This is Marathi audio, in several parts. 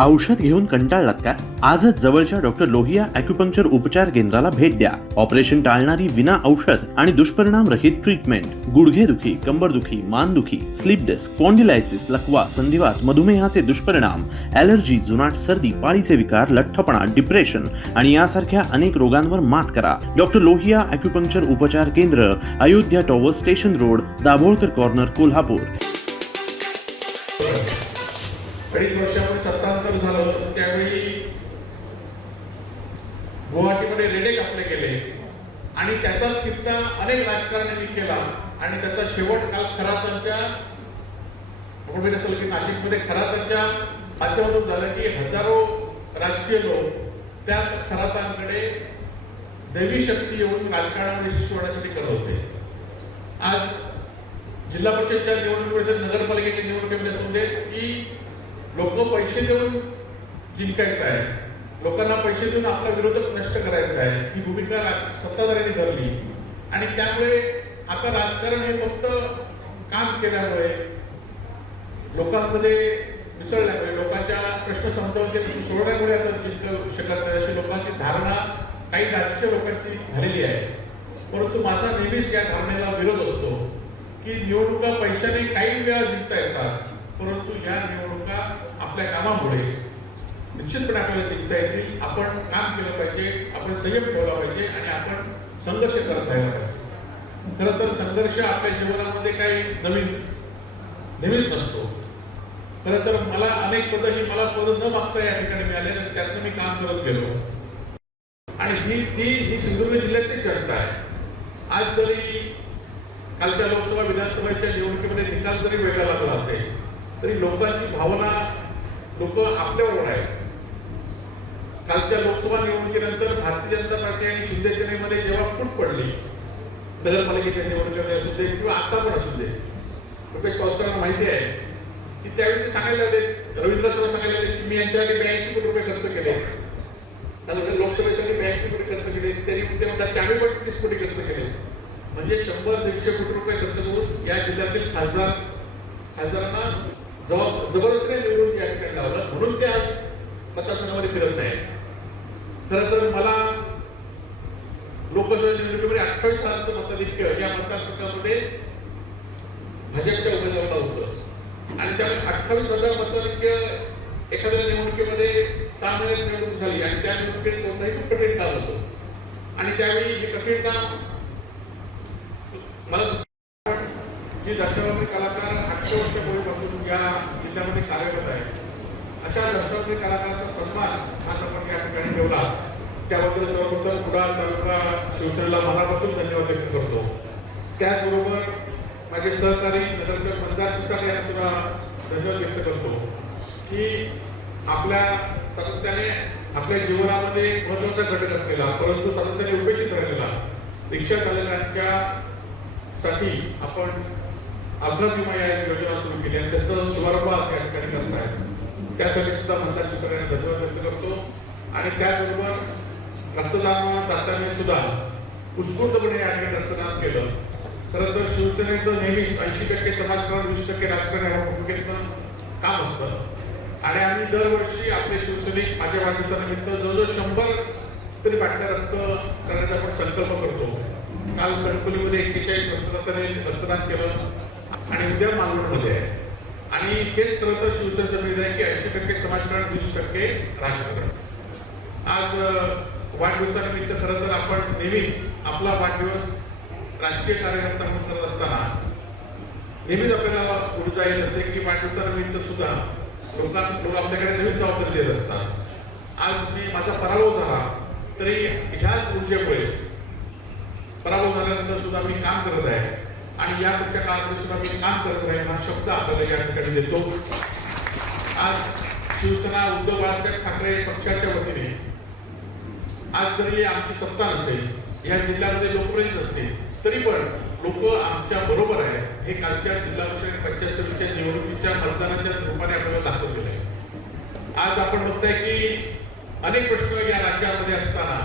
औषध घेऊन कंटाळलात का? आजच जवळच्या डॉक्टर लोहिया ॲक्युपंक्चर उपचार केंद्राला भेट द्या. ऑपरेशन टाळणारी विना औषध आणि दुष्परिणाम रहित ट्रीटमेंट. गुडघेदुखी, कंबरदुखी, मानदुखी, स्लीप डिस्क, स्पॉन्डिलायसिस, लकवा, संधिवात, मधुमेहाचे दुष्परिणाम, ॲलर्जी, जुनाट सर्दी, पाळीचे विकार, लठ्ठपणा, डिप्रेशन आणि यासारख्या अनेक रोगांवर मात करा. डॉक्टर लोहिया ॲक्युपंक्चर उपचार केंद्र, Ayodhya tower, station road, Dabholkar corner, Kolhapur. अडीच वर्षापूर्वी सत्तांतर झालं होतं. त्यावेळी गुवाहाटीमध्ये रेडे कापले गेले आणि त्याचाच किस्सा अनेक राजकारण्यांनी केला आणि त्याचा शेवट काल खरातांच्या आपण असेल की नाशिकमध्ये खरातांच्या माध्यमातून झालं की हजारो राजकीय लोक त्या खरातांकडे दैवी शक्ती येऊन राजकारणामध्ये यशस्वी होण्यासाठी करत होते. आज जिल्हा परिषदच्या निवडणुकीमध्ये, नगरपालिकेच्या निवडणुकीमध्ये असू दे की लोक पैसे देऊन जिंकायचं आहे, लोकांना पैसे देऊन आपला विरोधक नष्ट करायचा आहे, ही भूमिका सत्ताधाऱ्यांनी धरली आणि त्यामुळे आता राजकारण हे फक्त काम केल्यामुळे, लोकांमध्ये मिसळल्यामुळे, लोकांच्या प्रश्न समजावून ते सोडवण्यामुळे आता जिंकू शकत नाही अशी लोकांची धारणा काही राजकीय लोकांची झालेली आहे. परंतु माझा नेहमीच या धारणेला विरोध असतो की निवडणुका पैशाने काही वेळा जिंकता येतात, परंतु या निवडणुका आपल्या कामामुळे निश्चितपणे आपल्याला जिंकता येतील. आपण काम केलं पाहिजे, आपण संयम ठेवला पाहिजे आणि आपण संघर्ष करत राहिला पाहिजे. खरं तर संघर्ष आपल्या जीवनामध्ये काही नवीन नेहमीच नसतो. खरं तर मला अनेक पदं मला पदं न मागता या ठिकाणी मिळाले आणि त्यातनं मी काम करत गेलो आणि ही सिंधुदुर्ग जिल्ह्यातली जनता आहे. आज जरी कालच्या लोकसभा विधानसभेच्या निवडणुकीमध्ये निकाल जरी वेगळा लागला असेल तरी लोकांची भावना, लोक आपल्याबरोबर आहेत. कालच्या लोकसभा निवडणुकीनंतर भारतीय जनता पार्टी आणि शिंदे सेनेमध्ये जेव्हा फूट पडली, नगरपालिकेच्या निवडणुकीमध्ये असू दे किंवा आता पण असू दे, रुपेश पावसकरांना माहिती आहे की त्यावेळी ते सांगायला लागले, रवींद्र चव्हाण सांगायला लागले की मी यांच्यासाठी 82 कोटी रुपये खर्च केले, लोकसभेसाठी 82 कोटी खर्च केले, तरी ते म्हणतात त्यावेळी पण 30 कोटी खर्च केले. म्हणजे 100-150 कोटी रुपये खर्च करून या जिल्ह्यातील खासदारांना जबरदस्तीने निवडून या ठिकाणी लावलं, म्हणून ते आज मतदारसंघामध्ये फिरत नाही. खरं तर मला लोकसभा निवडणुकीमध्ये 28,000चं मताधिक्य या मतदारसंघामध्ये भाजपच्या उमेदवाराला होतं आणि त्यामुळे 28,000 मताधिक्य एखाद्या निवडणुकीमध्ये 6 महिन्यात निवडणूक झाली आणि त्या निवडणुकीत कोणताही खूप कठीण काम होतं आणि त्यावेळी हे कठीण काम मला जी दशावतारी कलाकार 800 वर्षापूर्वीपासून या जिल्ह्यामध्ये कार्यरत आहे, अशा दशावतारी कलाकारांचा सन्मान आज आपण या ठिकाणी ठेवला. त्याबद्दल सर्वप्रथम कुडाळ तालुका शिवसेनेला मनापासून धन्यवाद व्यक्त करतो. त्याचबरोबर माझे सहकारी नगरसेवक मंदार शिसाट यांना सुद्धा धन्यवाद व्यक्त करतो की आपल्या सातत्याने आपल्या जीवनामध्ये महत्त्वाचा घटक असलेला परंतु सातत्याने उपेक्षित राहिलेला रिक्षा चालकांच्या साठी आपण अपघात विमा या योजना सुरू केली आणि त्याचा शुभारंभ आज या ठिकाणी करत आहे. त्यासाठी सुद्धा मंदार शिसाट यांना धन्यवाद व्यक्त करतो आणि त्याचबरोबर रक्तदान दात्यांनी सुद्धा उत्स्फूर्तपणे या ठिकाणी रक्तदान केलं. खरं तर शिवसेनेचं नेहमीच 80% समाजकारण 20% राजकारण या भूमिकेतनं काम असतं आणि आम्ही दरवर्षी आपले शिवसैनिक माझ्या वाढदिवसानिमित्त जवळजवळ 100 तरी बाटल्या रक्त करण्याचा आपण संकल्प करतो. काल कणकोलीमध्ये 41 रक्तदान केलं आणि उद्या मालवणमध्ये आहे आणि हेच खरं तर शिवसेनेचं निर्णय आहे की 80% समाजकारण 20% राजकारण. आज वाढदिवसानिमित्त खरं तर आपण नेहमीच आपला वाढदिवस राजकीय कार्यकर्ता म्हणून करत असताना नेहमीच आपल्याला ऊर्जा येत असते की वाढदिवसानिमित्त सुद्धा लोक आपल्याकडे नवीन जबाबदारी देत असतात. आज माझा पराभव झाला तरी ह्याच ऊर्जेमुळे पराभव झाल्यानंतर सुद्धा मी काम करत आहे आणि या पुढच्या काळामध्ये सुद्धा मी काम करत राहील हा शब्द आपल्याला या ठिकाणी देतो. आज शिवसेना उद्धव बाळासाहेब ठाकरे पक्षाच्या वतीने आज जरी आमची सत्ता नसेल, या जिल्ह्यामध्ये लोकप्रिय नसते, तरी पण लोक आमच्या बरोबर आहे हे कालच्या जिल्हा परिषद पंचायत समितीच्या निवडणुकीच्या मतदानाच्या रूपाने आपल्याला दाखवलेलं आहे. आज आपण बघताय की अनेक प्रश्न या राज्यामध्ये असताना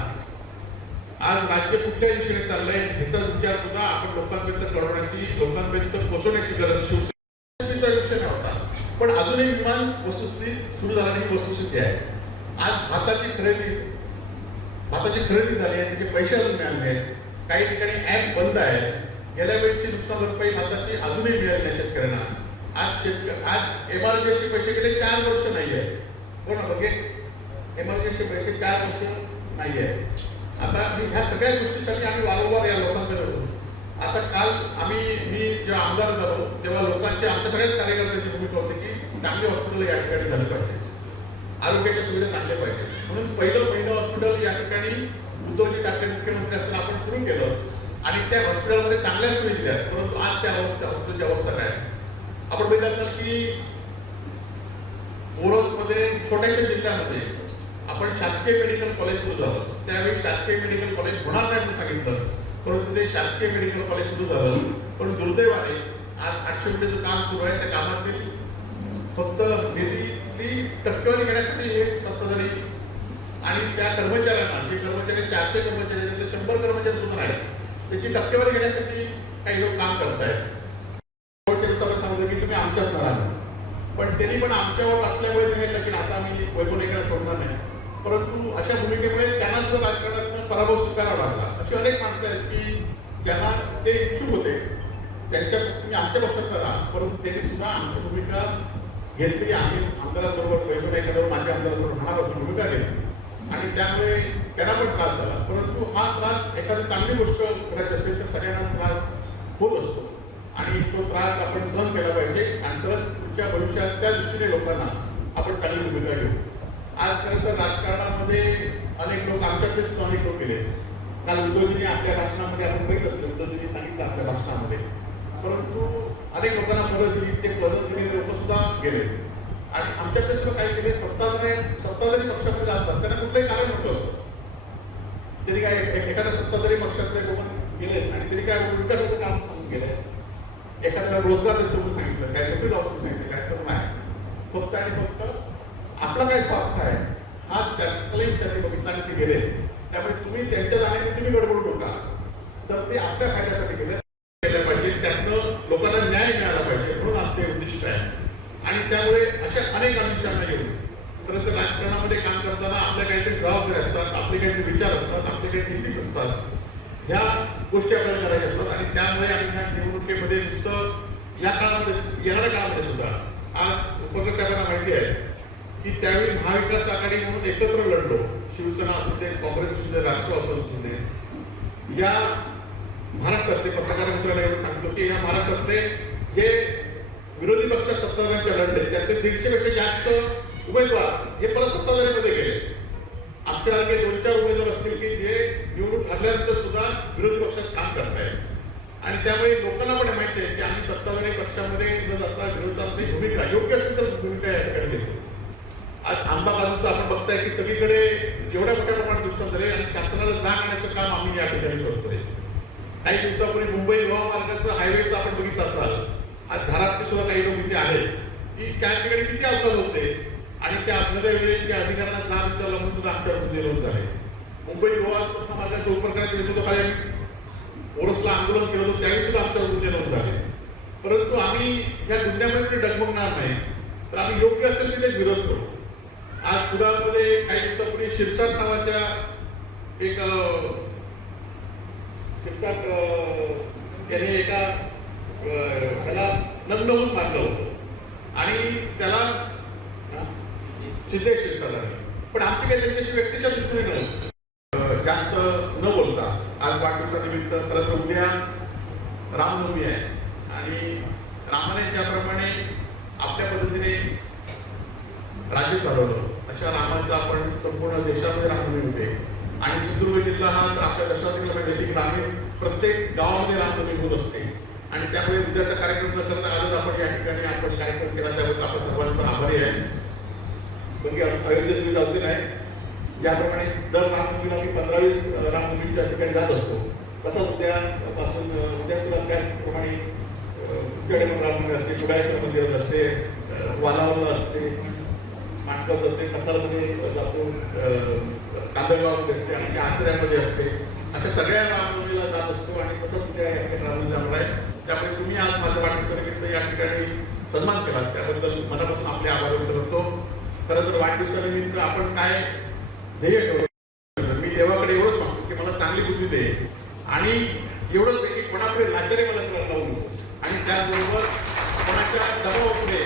आज राज्य कुठल्या दिशेने चाललंय ह्याचा विचार सुद्धा आपण लोकांपर्यंत कळवण्याची, लोकांपर्यंत पोहोचवण्याची गरज शिवसेनेचा विषय नव्हता. पण अजूनही विमान वस्तुस्थिती सुरू झाल्याने वस्तुस्थिती वस्तुस्थिती आहे. आज भाताची खरेदी झाली आहे, त्याचे पैसे अजून मिळाले आहेत. काही ठिकाणी ॲप बंद आहे. गेल्या वेळची नुकसान भरपाई भाताची अजूनही मिळाली नाही शेतकऱ्यांना. आज एमआरपीचे पैसे गेले 4 वर्ष नाही आहे. हो ना, बघे एमआरपीचे पैसे 4 वर्ष नाही आहे. आता ह्या सगळ्या गोष्टीसाठी आम्ही वारंवार या लोकांकडे होतो. आता काल मी जेव्हा आमदार झालो तेव्हा लोकांची आमच्या सगळ्याच कार्यकर्त्यांची भूमिका होती की चांगले हॉस्पिटल या ठिकाणी झाले पाहिजे, आरोग्याच्या सुविधा चांगल्या पाहिजे. म्हणून पहिलं हॉस्पिटल या ठिकाणी उद्धवजी ठाकरे मुख्यमंत्री असताना आपण सुरू केलं आणि त्या हॉस्पिटलमध्ये चांगल्या सोयी दिल्या. परंतु आज त्या हॉस्पिटलची अवस्था काय? आपण बघितलं असाल की ओरोसमध्ये छोट्याशा जिल्ह्यामध्ये आपण शासकीय मेडिकल कॉलेज सुरू झालं. त्यावेळी शासकीय मेडिकल कॉलेज होणार नाही म्हणून सांगितलं, परंतु ते शासकीय मेडिकल कॉलेज सुरू झालं. पण दुर्दैवाने आज 800 कोटीचं काम सुरू आहे. त्या कामातील फक्त निधीची टक्केवारी घेण्यासाठी हे सत्ताधारी आणि त्या कर्मचाऱ्यांना, जे कर्मचारी 400 कर्मचारी आहेत ते 100 कर्मचारी सुद्धा आहेत, त्याची टक्केवारी घेण्यासाठी काही लोक काम करत आहेत. सांगतो की तुम्ही आमच्यात राहा, पण त्यांनी पण आमच्यावर असल्यामुळे ते सांगितलं की आता आम्ही वैभवनेकडे सोडणार नाही. परंतु अशा भूमिकेमुळे त्यांना सुद्धा राजकारणातून पराभव स्वीकारावा लागला. अशी अनेक माणसं आहेत की ज्यांना ते इच्छुक होते, त्यांच्या तुम्ही आमच्या पक्षात करा, परंतु त्यांनी सुद्धा आमची भूमिका घेतली. आम्ही आमदारांबरोबर वैभवनेकडे माझ्या आमदारांबरोबर राहणार होती भूमिका घेतली आणि त्यामुळे त्यांना पण त्रास झाला. परंतु हा त्रास एखादी चांगली गोष्ट करायची असेल तर सगळ्यांना त्रास होत असतो आणि तो त्रास आपण सहन केला पाहिजे आणि तरच पुढच्या भविष्यात त्या दृष्टीने लोकांना आपण चांगली भूमिका घेऊ. आज खरं तर राजकारणामध्ये अनेक लोक, आमच्याकडे सुद्धा अनेक लोक गेले. काल उद्धवजींनी आपल्या भाषणामध्ये आपण बघित असेल, उद्धवजींनी सांगितलं आपल्या भाषणामध्ये, परंतु अनेक लोकांना मदत दिली, ते मदत दिलेले लोक सुद्धा गेले. आणि आमच्याकडे सुद्धा काही गेले सत्ताधारी पक्षामध्ये जातात, त्यांना कुठलंही कारण नव्हतं असतं. तरी काय एखाद्या सत्ताधारी पक्षातले लोक गेले आणि तरी काय विकासाचं काम सांगून गेलंय, एखाद्याला रोजगार देतो म्हणून सांगितलं, काय नोकरी लावून सांगितलं, काय तर नाही. फक्त आणि फक्त आपला काय स्वार्थ आहे हा त्यांनी बघितला आणि ते गेले. त्यामुळे तुम्ही त्यांच्या जाण्याने तुम्ही गडबडू नका, तर ते आपल्या फायद्यासाठी केलं पाहिजे, त्यातनं लोकांना न्याय मिळाला पाहिजे, म्हणून आज ते उद्दिष्ट आहे. आणि त्यामुळे अशा अनेक अंशांना घेऊन खरं तर राजकारणामध्ये काम करताना आपल्या काहीतरी जबाबदारी असतात, आपले काहीतरी विचार असतात, आपले काही नीतिक असतात, ह्या गोष्टी आपल्याला करायच्या असतात. आणि त्यामुळे आम्ही ह्या निवडणुकीमध्ये नुसतं या काळामध्ये, येणाऱ्या काळामध्ये सुद्धा आज उपकर साहेबांना माहिती आहे की त्यावेळी महाविकास आघाडी म्हणून एकत्र लढलो. शिवसेना असू दे, काँग्रेस असू दे, राष्ट्र असू दे, या महाराष्ट्रातले पत्रकार मित्रांना एवढं सांगतो की या महाराष्ट्रातले जे विरोधी पक्ष सत्ताधाऱ्यांच्या लढले त्यातले 150 पेक्षा जास्त उमेदवार हे परत सत्ताधारीमध्ये गेले. आमच्यासारखे 2-4 उमेदवार असतील की जे निवडून हरल्यानंतर सुद्धा विरोधी पक्षात काम करतायत. आणि त्यामुळे लोकांना पण माहिती आहे की आम्ही सत्ताधारी पक्षामध्ये न जाता विरोधातली भूमिका योग्य असेल तर भूमिका या ठिकाणी घेतो. आज आंबा बाजूचं आपण बघताय की सगळीकडे एवढ्या मोठ्या प्रमाणात नुकसान झाले आणि शासनाला जाग आणण्याचं काम आम्ही या ठिकाणी करतोय. काही दिवसापूर्वी मुंबई गोवा मार्गाचं हायवेचं आपण बघितलं असाल, आज धाराटचे सुद्धा काही लोक इथे आले की त्या ठिकाणी किती अपघात होते आणि त्या अपघाता वेळी त्या अधिकाऱ्यांना जाब विचारला म्हणून सुद्धा आमच्यावर गुन्हे नोंद झाले. मुंबई गोवा मार्गाच्या उपकरणाच्या विरोधात ओरोसला आंदोलन केलं होतं त्यावेळी सुद्धा आमच्यावर गुन्हे नोंद झाले. परंतु आम्ही या गुन्ह्यामध्ये डगमगणार नाही, तर आम्ही योग्य असेल तिथे विरोध करू. आज कुडाळमध्ये काही दिवसापूर्वी शिरसाट नावाच्या एक शिरसाट त्याने एका त्याला नग्न होऊन मारलं होतं आणि त्याला सिद्धेश शिरसाटाने, पण आमची काही त्यांच्याशी व्यक्तीच्या दृष्टीने नव्हतं. जास्त न बोलता आज वाढदिवसानिमित्त खरं तर उद्या रामनवमी आहे आणि रामाने ज्याप्रमाणे आपल्या पद्धतीने राज्य चालवलं अशा रामाचं आपण संपूर्ण देशामध्ये रामनवमी होते. आणि सिंधुदुर्ग जिल्हा हा तर आपल्या दशाधिक माहिती ग्रामीण प्रत्येक गावामध्ये रामनवमी होत असते. आणि त्यामुळे उद्याचा कार्यक्रम न करता आजच आपण या ठिकाणी आपण कार्यक्रम केला, त्याबद्दल आपण सर्वांचा आभारी आहे. पण अयोध्येत तुम्ही जायचे नाही, ज्याप्रमाणे दर रामनवमीला आम्ही 15-20 रामनवमी त्या ठिकाणी जात असतो, तसंच उद्यापासून उद्या सुद्धा त्याचप्रमाणे तुमच्याकडे पण रामनवमी असते, कुडाळेश्वर मंदिरात असते, वालावला असते, माणगाव जाते, कसारमध्ये जातो, कांदळगावमध्ये असते आणि आचऱ्यामध्ये असते. अशा सगळ्या रामनवमीला जात असतो आणि तसंच उद्या या ठिकाणी रामनवमी जाणार आहे. त्यामुळे तुम्ही आज माझ्या वाढदिवसानिमित्त या ठिकाणी सन्मान केला त्याबद्दल मनापासून आपले आभार व्यक्त करतो. खरं तर वाढदिवसानिमित्त आपण काय ध्येय ठेवलं, मी देवाकडे एवढंच मागतो की मला चांगली बुद्धी दे आणि एवढंच आहे की कोणापुढे लाचारी मला लावू नको आणि त्याचबरोबर कोणाच्या दबावापुढे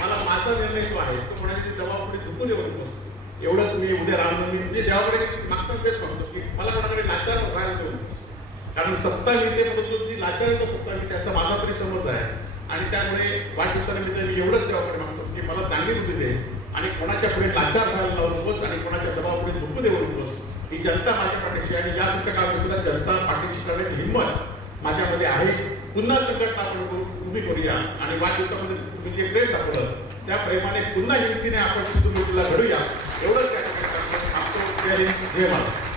मला माझा निर्णय जो आहे तो कोणाच्या दबावापुढे झुकू देऊ नको. एवढंच मी उद्या रामनवमी म्हणजे देवाकडे मागतो तेच म्हणतो की मला कोणाकडे लाचार व्हायला देऊ नको. कारण सत्ता मिळते परंतु ती लाचारी सत्ता मिळते असं माझा तरी समज आहे आणि त्यामुळे वाढदिवसानिमित्त मी एवढंच देवाकडे मागतो की मला चांगली बुद्धी दे आणि कोणाच्या पुढे लाचार व्हायला लावू नकोस आणि कोणाच्या दबावापुढे झुकू देऊ नकोस. ही जनता माझ्या पाठीशी आणि या पुढच्या काळात सुद्धा जनता पाठीशी करण्याची हिंमत माझ्यामध्ये आहे. पुन्हा संघटना आपण उभी करूया आणि वाढदिवसामध्ये तुम्ही जे प्रेम दाखवलं त्या प्रेमाने पुन्हा हिमतीने आपण सिंधुदुर्गला घडूया. एवढंच त्या ठिकाणी सांगतो. जय हिंद, जय महाराष्ट्र.